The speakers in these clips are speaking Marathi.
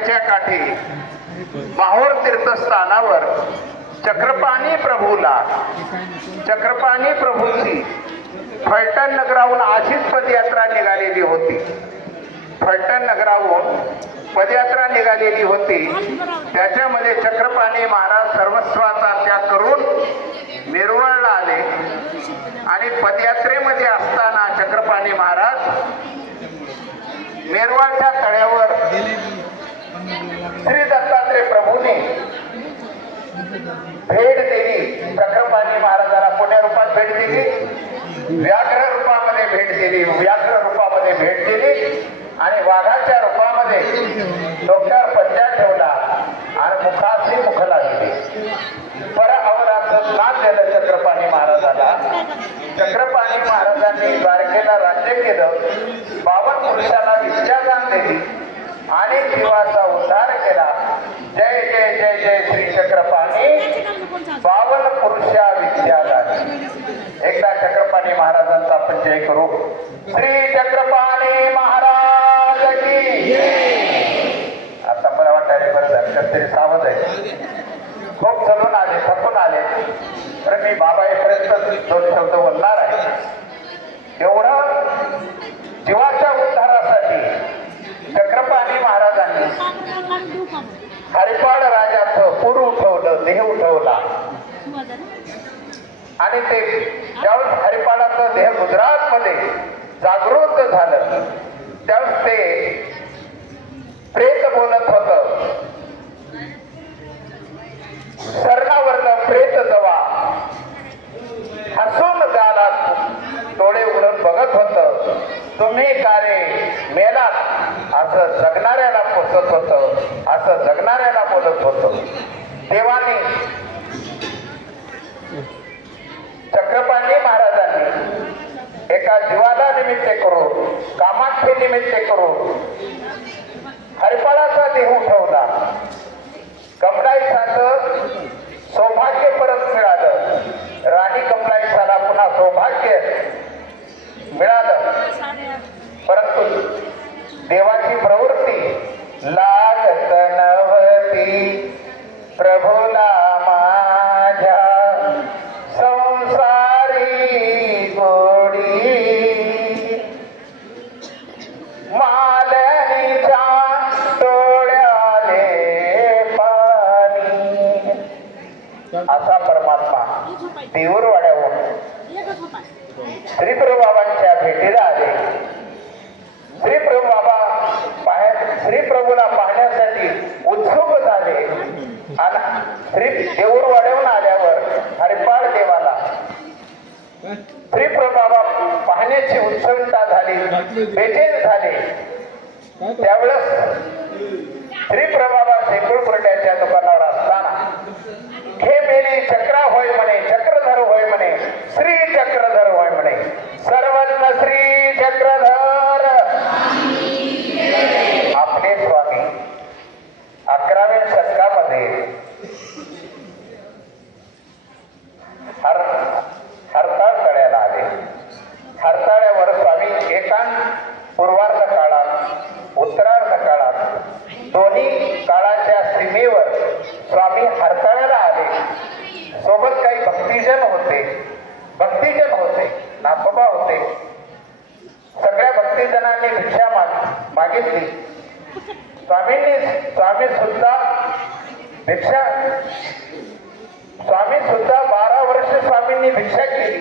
नद्याच्या काठी माहूर तीर्थस्थानावर चक्रपाणी प्रभूची फलटण नगराहून अशीच पदयात्रा निघालेली होती. फलटण नगराहून पदयात्रा निघालेली होती. त्याच्यामध्ये चक्रपाणी महाराज सर्वस्वाचा त्याग करून मिरवळला आले आणि पदयात्रेमध्ये असताना चक्रपाणी महाराज मेरवाडच्या तळ्यावर श्री दत्तात्रय प्रभूने भेट दिली. चक्रपाणी महाराजांना पुण्य रूपात भेट दिली, व्याघ्र रूपामध्ये भेट दिली, भेट दिली आणि वाघाच्या रूपामध्ये डोक्यावर पंजा ठेवला आणि मुखाशी मुख लागली. पर अवराचं नाद दिलं चक्रपाणी महाराजाला. चक्रपाणी महाराजांनी द्वारकेला राज्य केलं, 52 पुरुषाला विद्यादान दिली आणि जीवाचा उद्धार केला. जय जय जय जय श्री चक्रपाणी 52 पुरुषा विद्यादान. एकदा चक्रपाणी महाराजांचा आपण जय करू. श्री चक्रपाणी महाराज की. आता मला वाटायला बरं झालं तरी सावध आहे. खूप चलून आले, थकून आले, तर मी बाबा येपर्यंत 2 शब्द बोलणार आहे. एवढं जीवाच्या उद्धारासाठी चक्रपाणी महाराजांनी हरिपाळ राजाचं पूर उठवलं, देह उठवला आणि ते ज्यावेळेस हरिपाळाचं देह गुजरात मध्ये जागृत झालं त्यावेळेस ते प्रेत बोलत होत. सरणावरनं प्रेत जवा हसून गालात डोळे उघडून बघत होत. तुम्ही कारे मेलात असं जगणाऱ्याला पोचत होत, असं जगणाऱ्याला बोलत होत. देवाने चक्रपाणी महाराजांनी एका जीवाला निमित्त करून, कामाख्ये निमित्त करून हरिपाळाचा देह उठवला. कमलाईसाचं सौभाग्य परत मिळालं. राणी कमलाईसाला पुन्हा सौभाग्य मिळालं. परंतु देवाची प्रवृत्ती लागत नव्हती प्रभूला माझ्या संसारी गोडी. मालनीच्या डोळ्याले पाणी. असा परमात्मा देऊरवाड्याहून श्रीप्रभूबाबांच्या भेटीला आले. श्रीप्रभूला पाहण्यासाठी उत्सुक झाले आणि श्री देऊरवाड्याहून आल्यावर हरिपाळ देवाला श्रीप्रभूबाबा पाहण्याची उत्सुकता झाली, बेचैन झाले. त्यावेळेस श्रीप्रभूबाबा शेकुळकुर्ट्याच्या दुकानावर असताना हे मेली चक्रा होय म्हणे, चक्रधर होय म्हणे, श्री चक्रधर होय म्हणे, सर्वज्ञ श्री चक्रधर आपले स्वामी 11व्या शतकामध्ये हरताळ तळ्याला आले. हरताळ्यावर स्वामी एकांत पूर्वार्ध काळात, उत्तरार्ध काळात, दोन्ही काळाच्या सीमेवर स्वामी हरताळ्याला आले. सोबत काही भक्तिजन होते, नाथोबा होते. सगळ्या भक्तिजनांनी भिक्षा मागितली. स्वामी सुद्धा 12 वर्ष स्वामींनी भिक्षा केली.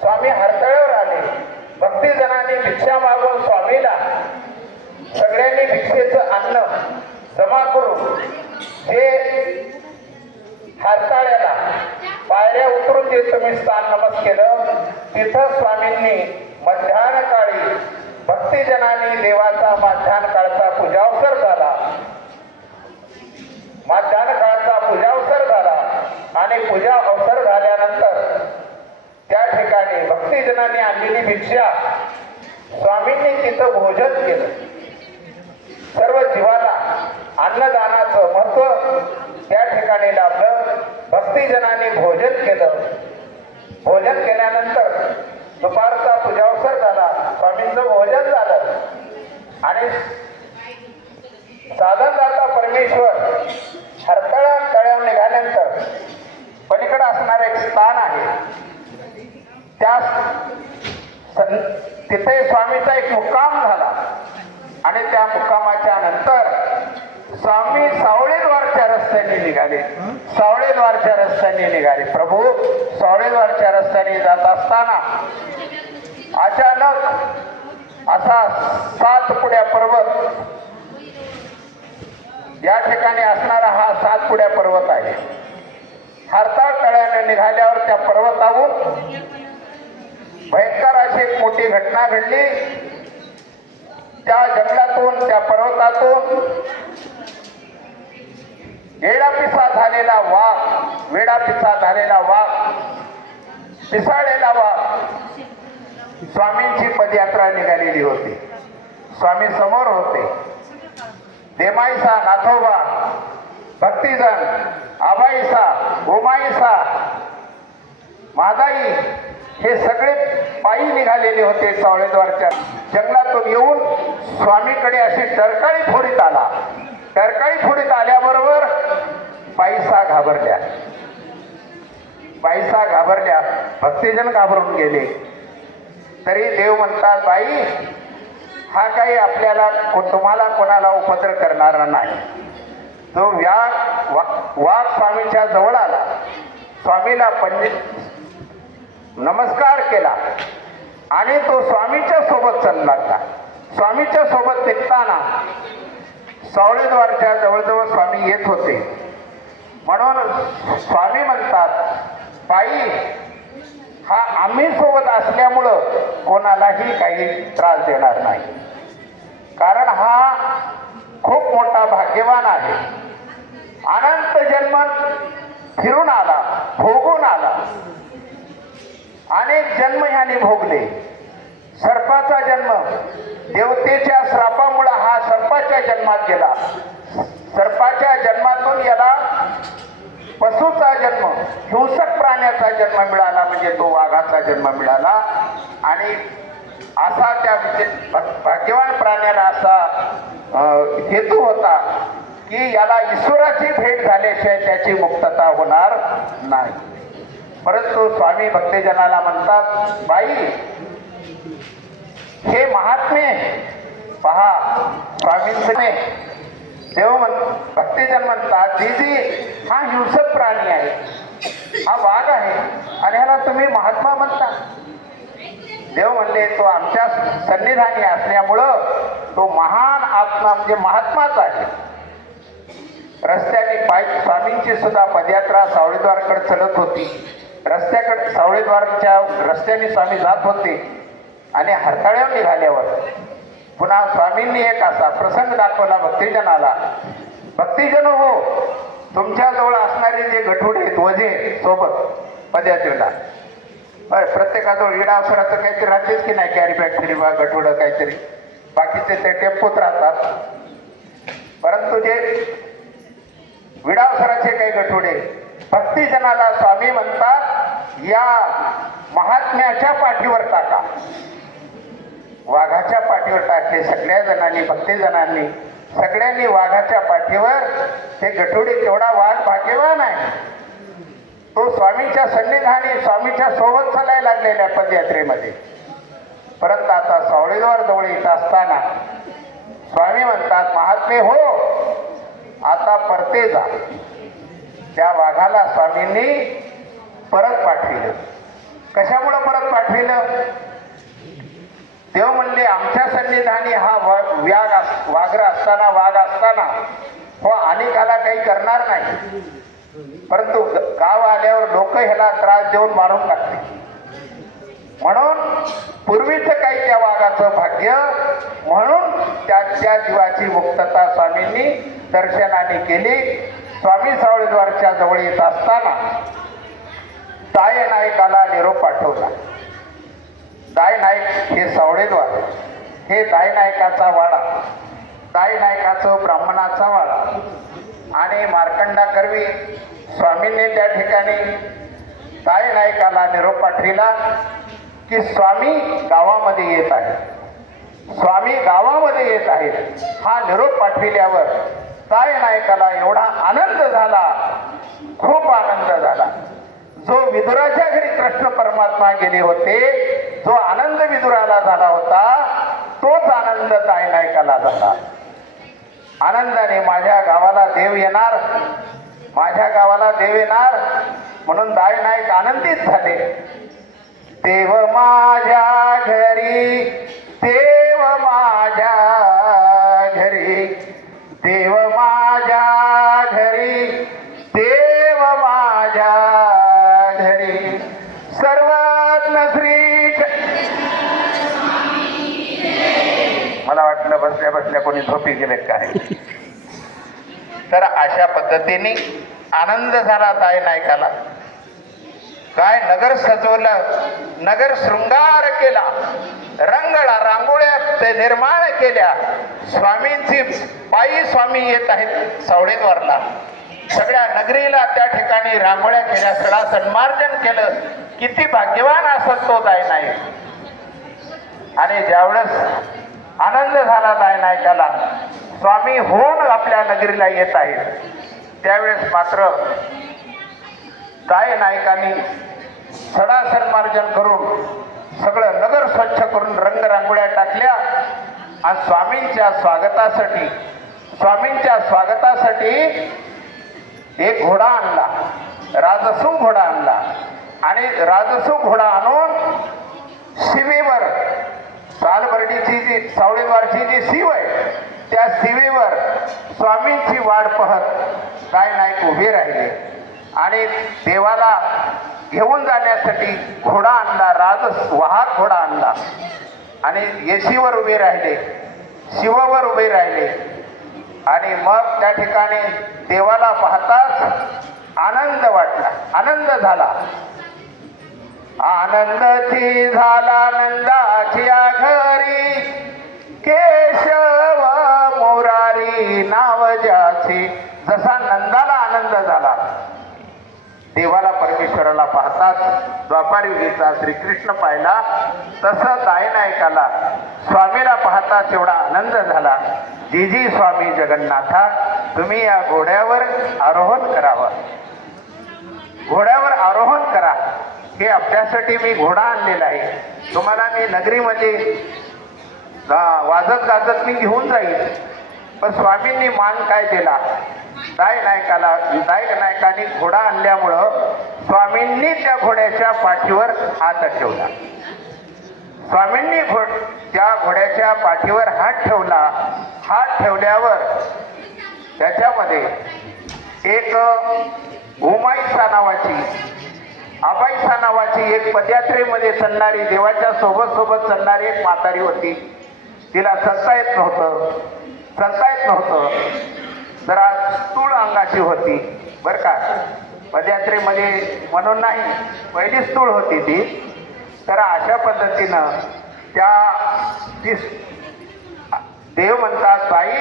स्वामी हरताळ्यावर आले. भक्तिजनांनी भिक्षा मागून स्वामीला सगळ्यांनी भिक्षेचं अन्न जमा करून हे हरताळ्याला पायऱ्या उतरून जे तुम्ही स्थान नमस्कार केलं तिथं स्वामींनी मध्यान काळी भक्तिजनांनी देवाचा मध्यान काळचा पूजावसर झाला. आणि पूजा अवसर झाल्यानंतर त्या ठिकाणी भक्तिजनांनी आणलेली भिक्षा स्वामींनी तिथं भोजन केलं. सर्व जीवाला अन्नदानाचं महत्व त्या ठिकाणी लाभलं. भक्तिजनांनी भोजन केलं. भोजन केल्यानंतर दुपारचा पूजावसर झाला. स्वामींचं भोजन झालं आणि साधन जाता तिथे स्वामीचा एक मुक्काम झाला आणि त्या मुक्कामाच्या नंतर स्वामी सावळेद्वारच्या रस्त्याने निघाले. सावळेद्वारच्या रस्त्याने निघाले. प्रभू सावळेद्वारच्या रस्त्याने जात असताना अचानक असा सातपुड्या पर्वत, या ठिकाणी असणारा हा सातपुड्या पर्वत आहे. हरताळ तळ्याने निघाल्यावर त्या पर्वतावरून भयंकर अशी एक मोठी घटना घडली. त्या जंगलातून, त्या पर्वतातून वेडापिसा झालेला वाघ, पिसाळलेला वाघ, स्वामींची पदयात्रा निघालेली होती. स्वामी समोर होते. देमाईसा, नाथोबा, भक्तिजन, आबाईसा, उमाईसा, मादाई हे सगळे पायी निघालेले होते. सावळेद्वारच्या जंगलातून येऊन स्वामीकडे अशी टरकाळी फोडीत आला. टरकाळी फोडीत आल्याबरोबर बाईसा घाबरल्या, भक्तिजन घाबरून गेले. तरी देव म्हणतात, बाई हा काही आपल्याला तुम्हाला कोणाला उपद्रव करणारा नाही. तो वाघ स्वामींच्या जवळ आला, स्वामीला नमस्कार केला आणि तो स्वामीच्या सोबत चालू लागला. स्वामीच्या सोबत निघताना सावळेद्वारच्या जवळजवळ स्वामी येत होते. म्हणून स्वामी म्हणतात, बाई हा आम्ही सोबत असल्यामुळं कोणालाही काही त्रास देणार नाही, कारण हा खूप मोठा भाग्यवान आहे. अनंत जन्म फिरून आला, भोगून आला, अनेक जन्म ह्याने भोगले. सर्पाचा जन्म, देवतेच्या श्रापामुळे हा सर्पाच्या जन्मात गेला. सर्पाच्या जन्मातून याला पशुचा जन्म, हिंसक प्राण्याचा जन्म मिळाला, म्हणजे तो वाघाचा जन्म मिळाला. आणि असा त्या भाग्यवान प्राण्याला असा हेतू होता की याला ईश्वराची भेट झाल्याशिवाय त्याची मुक्तता होणार नाही. परंतु स्वामी भक्तजनाला म्हणतात, बाई हे महात्मे पहा. स्वामींचे देव भक्तजन म्हणतात, दीदी हा हिंसक प्राणी आहे, हा वाघ आहे आणि ह्याला तुम्ही महात्मा म्हणता. देव म्हणले, तो आमच्या सन्निधानी असल्यामुळं तो महान आत्मा म्हणजे महात्माच आहे. रस्त्याने स्वामींची सुद्धा पदयात्रा सावळेद्वारकडे चलत होती. सावळेद्वारच्या रस्त्याने स्वामी जात होते आणि हरताळ्यावर निघाल्यावर पुन्हा स्वामींनी एक असा प्रसंग दाखवला भक्तिजनाला. भक्तिजन हो, तुमच्याजवळ असणारे जे गठुडे आहेत, वजे सोबत पदयात्रेला, प्रत्येकाजवळ इडावसराचं काहीतरी राहतेच की नाही, कॅरी बॅग किंवा गठुडं काहीतरी, बाकीचे ते टेम्पोत राहतात. परंतु जे विडावसराचे काही गठुडे भक्तिजनाला स्वामी म्हणतात, या महात्म्याच्या पाठीवर टाका. वाघाच्या पाठीवर टाकले. सगळ्या जणांनी, भक्तिजनांनी सगळ्यांनी वाघाच्या पाठीवर ते गठुडे. तेवढा वाघ भाग्यवान आहे, तो स्वामीच्या सन्निधानी स्वामीच्या सोबत चालायला लागलेल्या पदयात्रेमध्ये. परंतु आता सावळेद्वार जवळ येत असताना स्वामी म्हणतात, महात्मे हो, आता परते जा. त्या वाघाला स्वामींनी परत पाठविलं. कशामुळं परत पाठविलं? देव म्हणले, आमच्या सन्निधानी हा वाघ असताना हो अनेकाला काही करणार नाही, परंतु गाव आल्यावर लोक ह्याला त्रास देऊन मारून टाकते. म्हणून पूर्वीचं काही त्या वाघाचं भाग्य, म्हणून त्या जीवाची मुक्तता स्वामींनी दर्शनाने केली. स्वामी सावळेद्वारच्या जवळ येत असताना दाय नायकाला निरोप पाठवला. दाय नायक हे सावळेद्वार, हे दाय नायकाचा वाडा, दाय नायकाचं ब्राह्मणाचा वाडा. आणि मार्कंडा कर्वी स्वामींनी त्या ठिकाणी दाय नायकाला निरोप पाठविला की स्वामी गावामध्ये येत आहे, स्वामी गावामध्ये येत आहेत. हा निरोप पाठविल्यावर दाय नायकाला एवढा आनंद झाला, खूप आनंद झाला. जो विदुराच्या घरी कृष्ण परमात्मा गेले होते जो आनंद विदुराला झाला होता तोच आनंद ताई नायकाला झाला. आनंदाने माझ्या गावाला देव येणार, माझ्या गावाला देव येणार म्हणून दाई नाईक आनंदित झाले. देव माझ्या घरी, देव माझ्या घरी, देव माझ्या घरी, देव माझ्या घरी, सर्वज्ञ श्री. मला वाटलं बसल्या बसल्या कोणी झोपी गेले काय. तर अशा पद्धतीने आनंद झाला ताई नायकाला. काय नगर सजवलं, नगर शृंगार केला, रंगळा, रांगोळ्या ते निर्माण केल्या. स्वामींची पायी स्वामी येत आहेत सावळेद्वारला. सगळ्या नगरीला त्या ठिकाणी रांगोळ्या केल्या, सडा सन्मार्जन केलं. किती भाग्यवान असत तो ताई नाईक. आणि ज्यावेळेस आनंद झाला ताई नायकाला, स्वामी होऊन आपल्या नगरीला येत आहेत, त्यावेळेस मात्र ताई नायकांनी सडा सन्मार्जन करून सगळं नगर स्वच्छ करून रंगरांगोळ्या टाकल्या. आणि स्वामींच्या स्वागतासाठी एक घोडा आणला, राजसू घोडा आणला. आणि राजसू घोडा आणून शिवेवर, सालबर्डीची जी सावळेद्वारची जी शिव आहे त्या शिवेवर स्वामींची वाट पाहत ताई नाईक उभे राहिले. आणि देवाला घेऊन जाण्यासाठी घोडा आणला, वाहक घोडा आणला. आणि येशीवर उभे राहिले, शिवावर उभे राहिले. आणि मग त्या ठिकाणी देवाला पाहताच आनंद वाटला, आनंद झाला. आनंदची झाला नंदाची घरी, केशव मोरारी नाव ज्याचे. जसा नंदाला आनंद झाला देवाला परमेश्वराला पाहताच द्वापारयुगीचा श्रीकृष्ण पाहिला, तसं ताई नायकाला स्वामीला पाहताच एवढा आनंद झाला. जी स्वामी जगन्नाथा, तुम्ही या घोड्यावर आरोहण करावं, घोड्यावर आरोहण करा. हे आपल्यासाठी मी घोडा आणलेला आहे. तुम्हाला मी नगरीमध्ये वाजत गाजत मी घेऊन जाईल. पण स्वामींनी मान काय दिला ताई नायकाला. ताई नायकांनी घोडा आणल्यामुळं स्वामींनी त्या घोड्याच्या पाठीवर हात ठेवला. स्वामींनी त्या घोड्याच्या पाठीवर हात ठेवला. हात ठेवल्यावर त्याच्यामध्ये एक उमाईसा नावाची, आबाईसा नावाची एक पदयात्रेमध्ये चालणारी, देवाच्या सोबत सोबत चालणारी एक म्हातारी होती. तिला चालता येत नव्हतं, जरा स्थूळ अंगाची होती बर का. पदयात्रेमध्ये म्हणून नाही, पहिली स्थूळ होती ती. तर अशा पद्धतीनं ती देव म्हणतात, बाई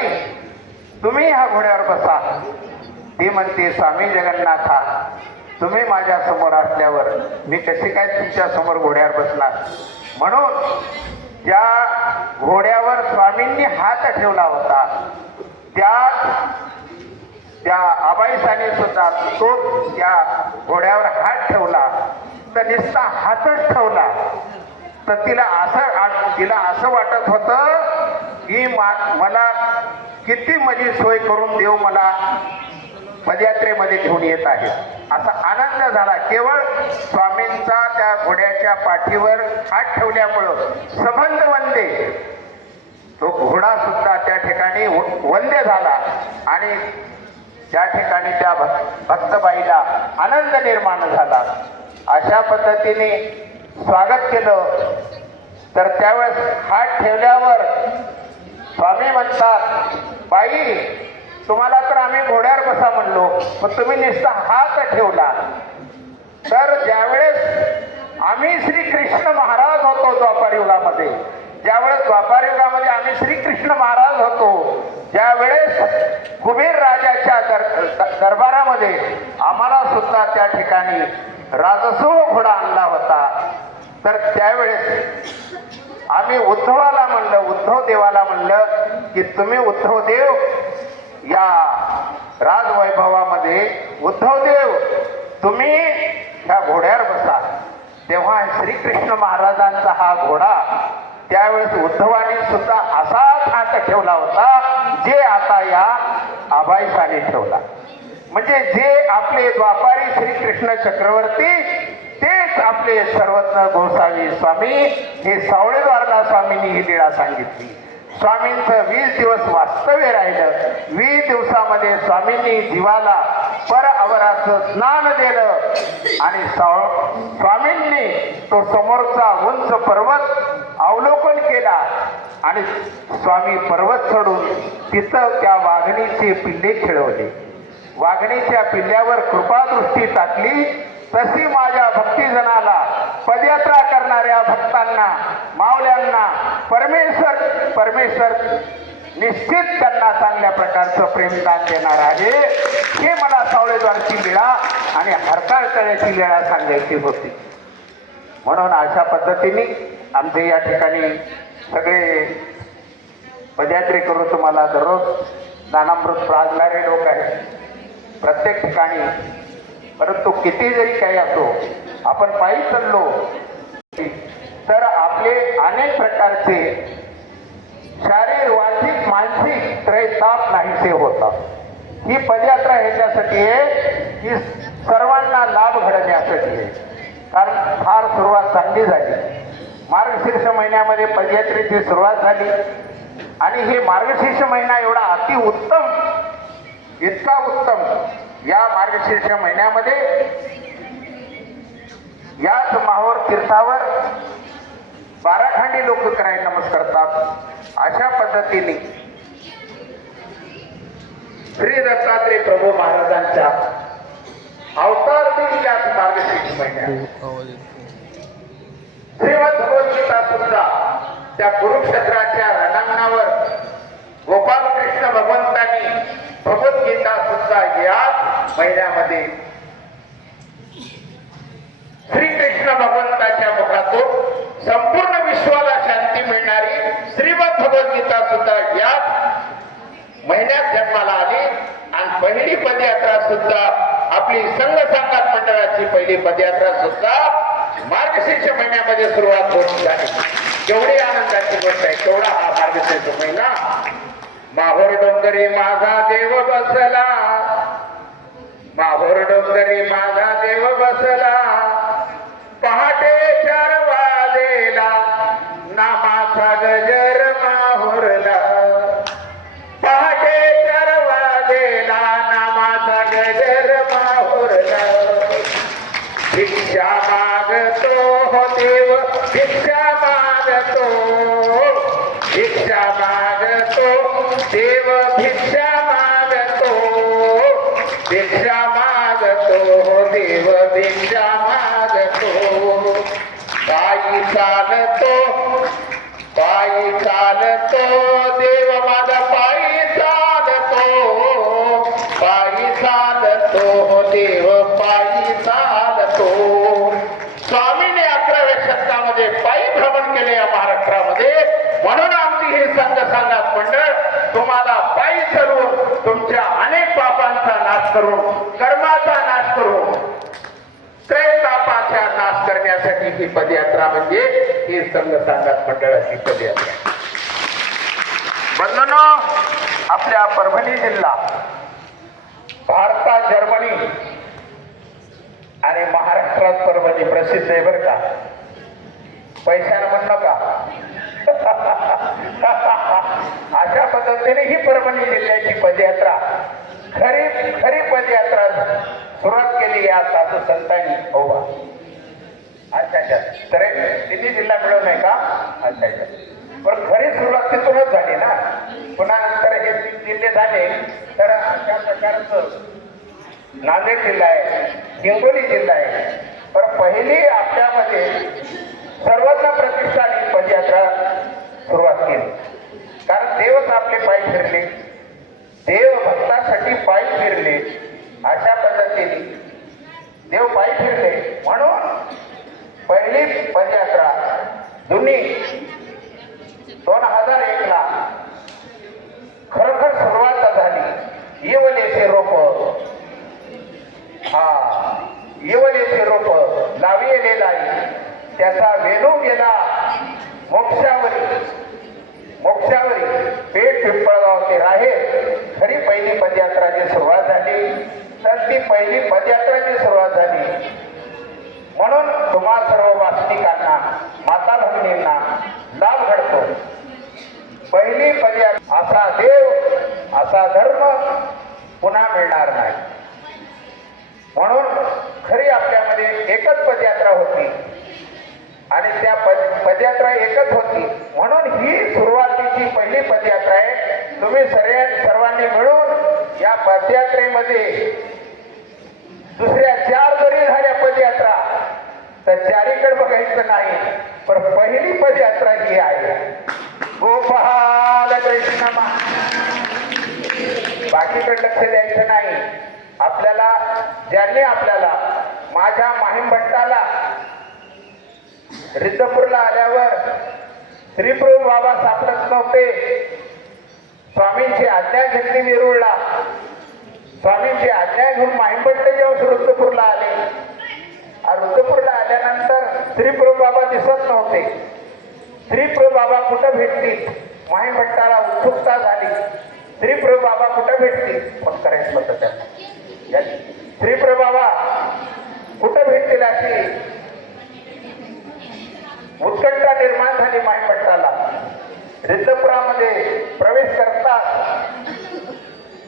तुम्ही ह्या घोड्यावर बसा. ती म्हणते, स्वामी जगन्नाथा, तुम्ही माझ्या समोर असल्यावर मी कशी काय तुमच्या समोर घोड्यावर बसणार. म्हणून ज्या घोड्यावर स्वामींनी हात ठेवला होता त्या आबाईसाने सुद्धा तो त्या घोड्यावर हात ठेवला. तर नुसता हातच ठेवला तर तिला असं वाटत होतं की मला किती माझी सोय करून देव मला पदयात्रेमध्ये घेऊन येत आहे, असा आनंद झाला. केवळ स्वामींचा त्या घोड्याच्या पाठीवर हात ठेवल्यामुळं सबंध वंदे तो घोडा सुद्धा त्या ठिकाणी वंदे झाला. आणि त्या ठिकाणी त्या भक्तबाईला आनंद निर्माण झाला. अशा पद्धतीने स्वागत केलं. तर त्यावेळेस हात ठेवल्यावर स्वामी म्हणतात, बाई तुम्हाला तर आम्ही घोड्यावर बसा म्हणलो, पण तुम्ही नुसता हात ठेवला. तर ज्यावेळेस आम्ही श्रीकृष्ण महाराज होतो द्वापारयुगामध्ये, ज्यावेळेस द्वापारयुगामध्ये आम्ही श्रीकृष्ण महाराज होतो, ज्यावेळेस कुबेर राजाच्या दरबारामध्ये आम्हाला सुद्धा त्या ठिकाणी राजसो घोडा आणला होता. तर त्यावेळेस आम्ही उद्धवाला म्हणलं, उद्धव देवाला म्हणलं की तुम्ही उद्धव देव या राजवैभवामध्ये, उद्धव देव तुम्ही ह्या घोड्यावर बसा. तेव्हा श्रीकृष्ण महाराजांचा हा घोडा त्यावेळेस उद्धवाने सुद्धा असाच हात ठेवला होता जे आता या आबाईसाने ठेवला. म्हणजे जे आपले द्वापारी श्रीकृष्ण चक्रवर्ती तेच आपले सर्वज्ञ गोसावी स्वामी हे सावळेद्वारला स्वामींनी ही लीळा सांगितली. स्वामींचं 20 दिवस वास्तव्य राहिलं. 20 दिवसामध्ये स्वामींनी जीवाला पर अवराचं स्नान दिलं आणि स्वामींनी तो समोरचा उंच पर्वत अवलोकन केला आणि स्वामी पर्वत चढून तिथं त्या वाघणीचे पिल्ले खेळवले. वाघणीच्या पिल्ल्यावर कृपादृष्टी टाकली. तशी माझ्या भक्तिजनाला पदयात्रा करणाऱ्या भक्तांना मावल्यांना परमेश्वर निश्चित त्यांना चांगल्या प्रकारचं प्रेमदान देणार आहे. हे मला सावळेद्वारची लीळा आणि हरताळतळ्याची लीळा सांगायची होती. म्हणून अशा पद्धतीने आमचे या ठिकाणी सगळे पदयात्रे करू तुम्हाला दररोज दानामृत प्राजणारे लोक आहेत प्रत्येक ठिकाणी. परंतु किती जरी काही असो आपण पायी चाललो तर आपले अनेक प्रकारचे शारीरिक वाचिक मानसिक त्रयताप नाहीसे होतात. ही पदयात्रा ह्याच्यासाठी आहे की सर्वांना लाभ घडण्यासाठी आहे. कारण फार सुरुवात चांगली झाली. मार्गशीर्ष महिन्यामध्ये पदयात्रेची सुरुवात झाली आणि हे मार्गशीर्ष महिना एवढा अतिउत्तम इतका उत्तम. या मार्गशीर्ष महिन्यामध्ये याच माहूर तीर्थावर 12 खांडी लोक करायला नमस्कारतात. अशा पद्धतीने श्री दत्तात्रय प्रभू महाराजांच्या अवतार दिन याच मार्गशीर्ष महिन्यात श्रीमद भगवद्गीता सुद्धा त्या कुरुक्षेत्राच्या रणांगणावर गोपाल कृष्ण भगवंतांनी भगवद्गीता सुद्धा याच महिन्यामध्ये श्रीकृष्ण भगवंताच्या मुखातून संपूर्ण विश्वाला शांती मिळणारी श्रीमद भगवद्गीता सुद्धा याच महिन्यात जन्माला आली. आणि पहिली पदयात्रा सुद्धा आपली संघ सांगत मंडळाची पहिली पदयात्रा सुद्धा मार्गशीर्ष महिन्यामध्ये सुरुवात होत झाली. केवढी आनंदाची गोष्ट आहे. केवढा हा मार्गशीर्ष महिना. माहूर डोंगरी माझा देव बसला, माहूर डोंगरी माझा देव बसला, पहाटे 4 वाजेला नामाचा गजर माहूरला, पहाटे 4 वाजेला नामाचा गजर माहूरला. भिक्षा मागतो हो देव भिक्षा मागतो, भिक्षा मागतो देव भिक्षा मागतो, भिक्षा मागतो हो देव भिक्षा मागतो. पायी चालतो पायी चालतो देव माझा पायी चालतो, पायी चालतो हो देव पायी चालतो. स्वामीने 11व्या शतकामध्ये पायी भ्रमण केले या महाराष्ट्रामध्ये. म्हणून आमची ही संघ सांगत मंडळ तुम्हाला पायी चालवून तुमच्या अनेक पापांचा नाश करून कर्माचा नाश करून त्रयतापाचा नाश करण्यासाठी ही पदयात्रा म्हणजे ही संघ सांगत मंडळाची पदयात्रा. बंधनो, आपल्या परभणी जिल्हा भारतात जर्मनी आणि महाराष्ट्रात परभणी प्रसिद्ध आहे बरं का. पैशानं म्हणणं का अशा पद्धतीने ही परभणी जिल्ह्याची पदयात्रा खरी पदयात्रा सुरुवात केली या साधू संतांनी. हो बा अच्छा तर तिन्ही जिल्हा मिळून आहे का. अच्छा पण खरी सुरुवात तिथूनच झाली ना. पुन्हा नंतर हे 3 जिल्हे झाले तर अशा प्रकारचं नांदेड जिल्हा आहे, हिंगोली जिल्हा आहे. पण पहिली आपल्यामध्ये सर्वज्ञ प्रतिष्ठान ही पदयात्रा सुरुवात केली. कारण देवच आपले पाय फिरले, देव भक्तासाठी पाय फिरले. अशा पद्धतीने देव पाय फिरले म्हणून पहिली पदयात्रा जुनी 2001 ला खरोखर सुरुवात झाली. येवलेचे रोप येवलेचे रोप लाविले लाई त्याचा वेणू गेला मोक्षावरी पेठ पिंपळगाव ते राहे. खरी पहिली पदयात्राची सुरुवात झाली. तर ती पहिली पदयात्राची सुरुवात झाली म्हणून तुम्हा सर्व वाचनिकांना माता भगिनींना लाभ घडतो. पहिली पदयात्रा असा देव असा धर्म पुन्हा मिळणार नाही. म्हणून खरी आपल्यामध्ये एकच पदयात्रा होती आणि त्या पदयात्रा एकच होती म्हणून ही सुरुवातीची पहिली पदयात्रा आहे. तुम्ही सर्वांनी मिळून या पदयात्रेमध्ये दुसऱ्या 4 जरी झाल्या पदयात्रा तर 4कडे बघायचं नाही, पण पहिली पदयात्रा ही आहे. गोपाल कृष्ण बाकीकडे लक्ष द्यायचं नाही. आपल्याला ज्यांनी आपल्याला माझ्या माहीम भट्टाला रिद्धपूरला आल्यावर श्रीप्रभू बाबा सापडत नव्हते. स्वामींची आज्ञा घेतली वेरूळला. स्वामींची आज्ञा घेऊन माहीमभट्ट जेव्हा रुद्रपूरला आले, रुद्रपूरला आल्यानंतर श्रीप्रभू बाबा दिसत नव्हते. श्रीप्रभू बाबा कुठं भेटतील माहीमभट्टाला उत्सुकता झाली. श्रीप्रभू बाबा कुठं भेटतील मग करायचं होतं त्यांना. श्रीप्रभू बाबा कुठं भेटतील अशी उत्कंठा निर्माण झाली माहीमभट्टाला. रिद्धपुरामध्ये प्रवेश करतात.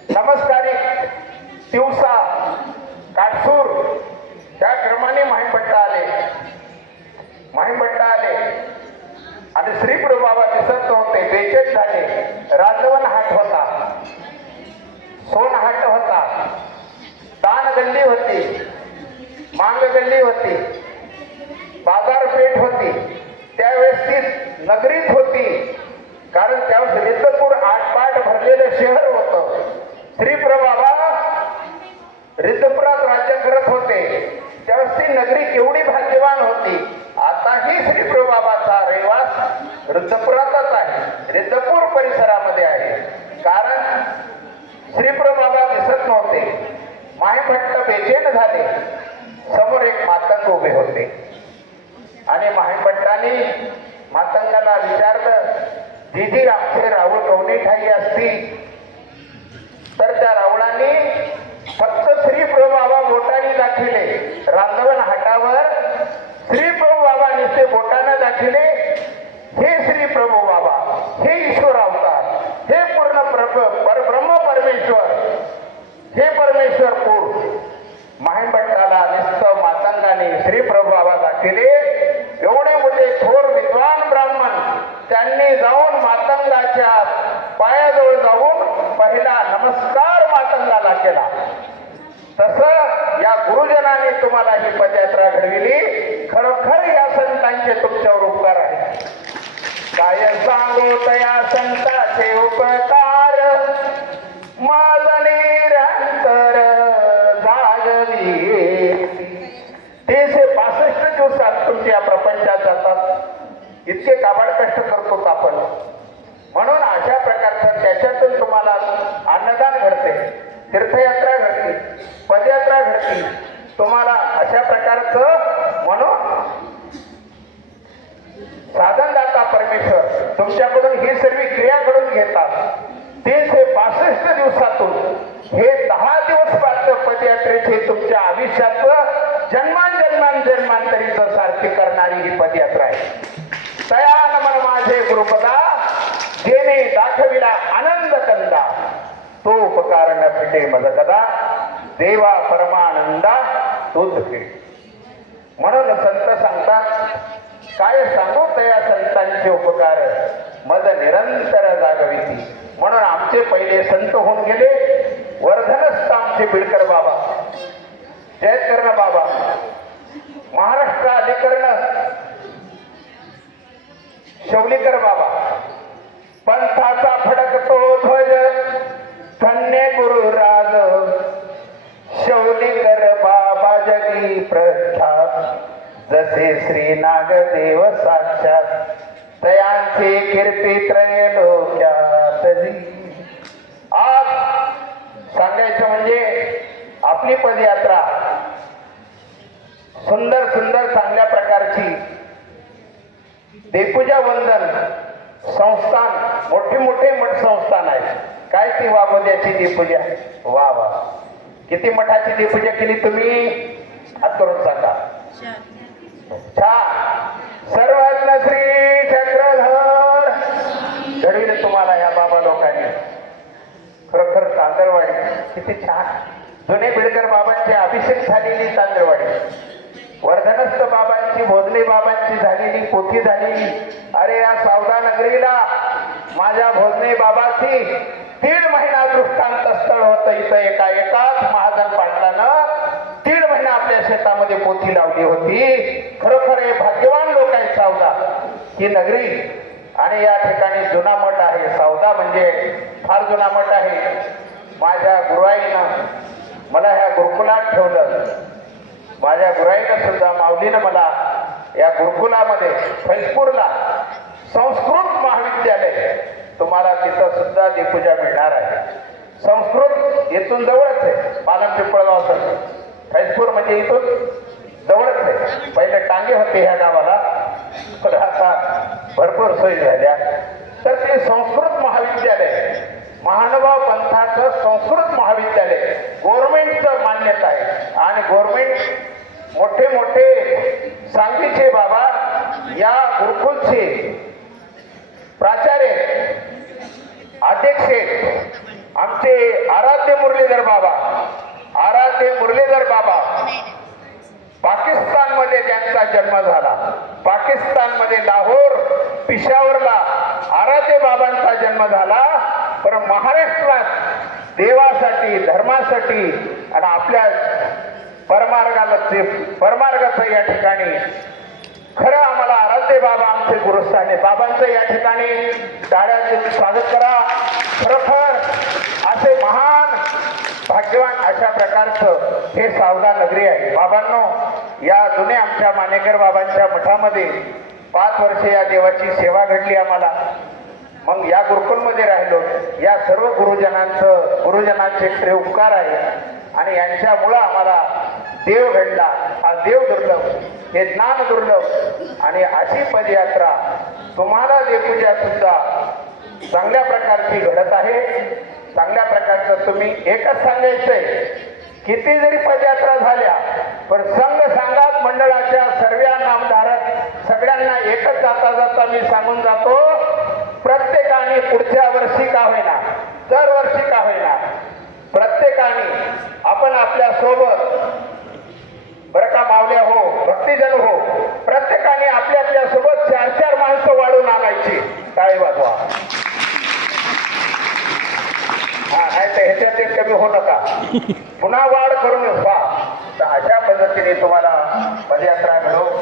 नमस्कारी तिवसा काटसूर त्या क्रमाने माहीमभट्ट आले. आणि श्रीप्रभू बाबा दिसत नव्हते. बेचैन झाले. राजवन हाट होता, सोन हाट होता, तान गल्ली होती, मांग गल्ली होती, बाजारपेठ होती. त्यावेळेस ती नगरीच होती कारण त्यावेळेस रिद्धपूर आटपाट भरलेलं शहर होतं. श्रीप्रभू बाबा रिद्धपुरात राज्य करत होते. त्यावेळेस ती नगरी केवढी भाग्यवान होती. आताही श्रीप्रभू बाबाचा रहिवास रिद्धपुरातच आहे, रिद्धपूर परिसरामध्ये आहे. कारण श्रीप्रभू बाबा दिसत नव्हते. माहीमभट्ट बेचैन झाले. समोर एक मातंग उभे होते आणि माहीमभट्टांनी मातंगाला विचारलं, दीदी आमचे राऊळ कवणी ठाई असती. तर त्या राऊळांनी फक्त श्रीप्रभू बाबा बोटाने दाखविले. रांजवन हाटावर श्रीप्रभू बाबा नुसते बोटाने दाखविले. हे श्रीप्रभू बाबा, हे ईश्वर अवतार, हे पूर्ण परब्रह्म परमेश्वर, हे परमेश्वरपूर. माहीमभट्टाला नुसतं मातंगाने श्रीप्रभू बाबा दाखविले. एवढे मोठे थोर विद्वान ब्राह्मण त्यांनी जाऊन मातंगाच्या पायाजवळ जाऊन पहिला नमस्कार मातंगाला केला. तसं या गुरुजनांनी तुम्हाला ही पदयात्रा घडविली. खरोखर या संतांचे तुमच्यावर उपकार आहे. काय सांगू तया संतांचे उपकार, माझा निरंतर जागवी. 365 दिवसात तुमच्या प्रपंचात जातात. इतके काबाड कष्ट करतो आपण. म्हणून अशा प्रकारचं त्याच्यातून तुम्हाला अन्नदान घडते, तीर्थयात्रा घडते, पदयात्रा घडते. तुम्हाला अशा प्रकारचं म्हणून साधनदाता परमेश्वर तुमच्याकडून ही सर्व क्रिया घडून घेतात. 365 दिवसातून हे 10 दिवस पदयात्रेचे तुमच्या आयुष्याचं जन्मांतरीचं सारखी करणारी ही पदयात्रा आहे. तया नमन माझे गुरुपदा, जेने दाखविला आनंद कंदा, तो उपकार न फिटे मज कदा, देवा परमानंदा तोच फिट. म्हणून संत सांगतात, काय सांगू तया संतांचे उपकार, मज निरंतर जागविती. म्हणून आमचे पहिले संत होऊन गेले. वर्धनस्थ आमचे बिडकर बाबा, जयकर्ण बाबा, महाराष्ट्र अधिकरण शौलीकर बाबा, पंथाचा फडकतो ध्वज धन्य गुरु राज, शौलीकर बाबा जगी प्रख्यात, जसे श्री नागदेव साक्षात, तयांचे कीर्ती त्रय लोक्यात. आज सांगायचं म्हणजे आपली पदयात्रा सुंदर सुंदर चांगल्या प्रकारची देवपूजा वंदन संस्थान, मोठे मोठे मठ संस्थान आहे. काय ती वाघोद्याची देवपूजा, वा वा, किती मठाची देवपूजा केली तुम्ही, हात करून सांगा. छान. सर्वांना श्री चक्रधर घडविले तुम्हाला या बाबा लोकांनी. खरोखर तांदळवाडी किती छान. जुने बिडकर बाबांचे अभिषेक झालेली तांदळवाडी, वर्धनस्थ बाबांची, भोजने बाबांची झालेली पोथी झालेली. अरे या सावधा नगरीला माझ्या भोजने बाबाची 1.5 महिना दृष्टांत स्थळ होतं. इथं एकाच महाजन पाटलानं 1.5 महिना आपल्या शेतामध्ये पोथी लावली होती. खरोखर हे भाग्यवान लोक आहेत सावधा ही नगरी. आणि या ठिकाणी जुना मठ आहे. सावधा म्हणजे फार जुना मठ आहे. माझ्या गुरुआईनं मला ह्या गुरुकुलात ठेवलं. माझ्या गुरुआईनं सुद्धा, माऊलीनं मला या गुरुकुलामध्ये फैजपूरला संस्कृत महाविद्यालय, तुम्हाला तिथं सुद्धा देवपूजा मिळणार आहे. संस्कृत इथून जवळच आहे, पालम पिंपळगाव सर. फैजपूर म्हणजे इथून जवळच आहे. पहिले टांगे होते ह्या गावाला, पण आता भरपूर सोयी झाल्या. तर ते संस्कृत महाविद्यालय, महानुभाव पंथाचं संस्कृत महाविद्यालय गव्हर्नमेंटचं मान्यता आहे. आणि गव्हर्नमेंट मोठे मोठे सांगलीचे बाबा या गुरुकुलचे प्राचार्य, अध्यक्ष आमचे आराध्य मुरलीधर बाबा, पाकिस्तानमध्ये त्यांचा जन्म झाला. पाकिस्तानमध्ये लाहोर, पिशावरला आराध्य बाबांचा जन्म झाला. पण महाराष्ट्रात देवासाठी, धर्मासाठी आणि आपल्या परमार्गाचं या ठिकाणी खरं आम्हाला आराध्य बाबा आमचे गुरुस्थान आहे. बाबांचं या ठिकाणी टाळ्याचे स्वागत करा. खरोखर असे महान भाग्यवान अशा प्रकारचं हे सावधा नगरी आहे. बाबांनो, या जुने आमच्या मानेकर बाबांच्या मठामध्ये 5 वर्षे या देवाची सेवा घडली आम्हाला. मग या गुरुकुलमध्ये राहिलो. या सर्व गुरुजनांचे श्रेय उपकार आहे. आणि यांच्यामुळं आम्हाला देव घडला. हा देव दुर्लभ, हे ज्ञान दुर्लभ. आणि अशी पदयात्रा तुम्हाला देवपूजा सुद्धा चांगल्या प्रकारची घडत आहे. चांगल्या प्रकारचं तुम्ही एकच सांगायचंय, किती जरी पदयात्रा झाल्या पण संघ सांगात मंडळाच्या सर्व नामधारक सगळ्यांना एकच जाता मी सांगून जातो, प्रत्येकाने पुढच्या वर्षी का होईना, दरवर्षी का होईना, प्रत्येकाने आपण आपल्या सोबत, बरं का मावल्या हो, भक्तिजन हो, प्रत्येकाने आपल्या सोबत 4-4 माणसं वाढून आणायची. टाळी वाजवा. हा, नाही तर ह्याच्यात एक कमी होऊ नका, पुन्हा वाढ करून पहा. तर अशा पद्धतीने तुम्हाला पदयात्रा घडव.